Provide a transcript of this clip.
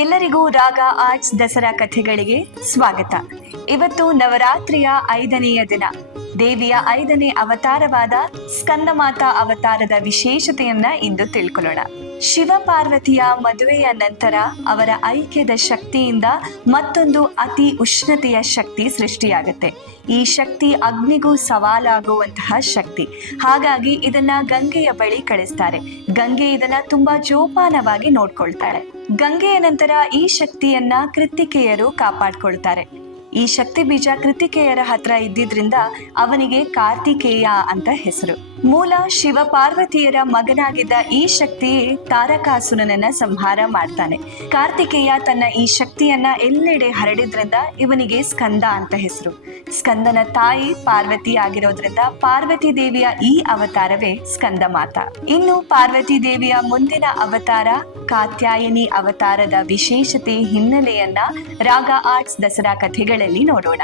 ಎಲ್ಲರಿಗೂ ರಾಗ ಆರ್ಟ್ಸ್ ದಸರಾ ಕಥೆಗಳಿಗೆ ಸ್ವಾಗತ. ಇವತ್ತು ನವರಾತ್ರಿಯ 5ನೆಯ ದಿನ. ದೇವಿಯ 5ನೇ ಅವತಾರವಾದ ಸ್ಕಂದಮಾತಾ ಅವತಾರದ ವಿಶೇಷತೆಯನ್ನ ಇಂದು ತಿಳ್ಕೊಳ್ಳೋಣ. ಶಿವ ಪಾರ್ವತಿಯ ಮದುವೆಯ ನಂತರ ಅವರ ಐಕ್ಯದ ಶಕ್ತಿಯಿಂದ ಮತ್ತೊಂದು ಅತಿ ಉಷ್ಣತೆಯ ಶಕ್ತಿ ಸೃಷ್ಟಿಯಾಗುತ್ತೆ. ಈ ಶಕ್ತಿ ಅಗ್ನಿಗೂ ಸವಾಲಾಗುವಂತಹ ಶಕ್ತಿ. ಹಾಗಾಗಿ ಇದನ್ನ ಗಂಗೆಯ ಬಳಿ ಕಳಿಸ್ತಾರೆ. ಗಂಗೆ ಇದನ್ನ ತುಂಬಾ ಜೋಪಾನವಾಗಿ ನೋಡ್ಕೊಳ್ತಾಳೆ. ಗಂಗೆಯ ನಂತರ ಈ ಶಕ್ತಿಯನ್ನ ಕೃತ್ತಿಕೆಯರು ಕಾಪಾಡ್ಕೊಳ್ತಾರೆ. ಈ ಶಕ್ತಿ ಬೀಜ ಕೃತಿಕೆಯರ ಹತ್ರ ಇದ್ದಿದ್ರಿಂದ ಅವನಿಗೆ ಕಾರ್ತಿಕೇಯ ಅಂತ ಹೆಸರು. ಮೂಲ ಶಿವ ಪಾರ್ವತಿಯರ ಮಗನಾಗಿದ್ದ ಈ ಶಕ್ತಿಯೇ ತಾರಕಾಸುರನನ್ನ ಸಂಹಾರ ಮಾಡ್ತಾನೆ. ಕಾರ್ತಿಕೇಯ ತನ್ನ ಈ ಶಕ್ತಿಯನ್ನ ಎಲ್ಲೆಡೆ ಹರಡಿದ್ರಿಂದ ಇವನಿಗೆ ಸ್ಕಂದ ಅಂತ ಹೆಸರು. ಸ್ಕಂದನ ತಾಯಿ ಪಾರ್ವತಿ ಆಗಿರೋದ್ರಿಂದ ಪಾರ್ವತಿ ದೇವಿಯ ಈ ಅವತಾರವೇ ಸ್ಕಂದ ಮಾತಾ. ಇನ್ನು ಪಾರ್ವತಿ ದೇವಿಯ ಮುಂದಿನ ಅವತಾರ ಕಾತ್ಯಾಯನಿ ಅವತಾರದ ವಿಶೇಷತೆ ಹಿನ್ನೆಲೆಯನ್ನ ರಾಗ ಆರ್ಟ್ಸ್ ದಸರಾ ಕಥೆಗಳಲ್ಲಿ ನೋಡೋಣ.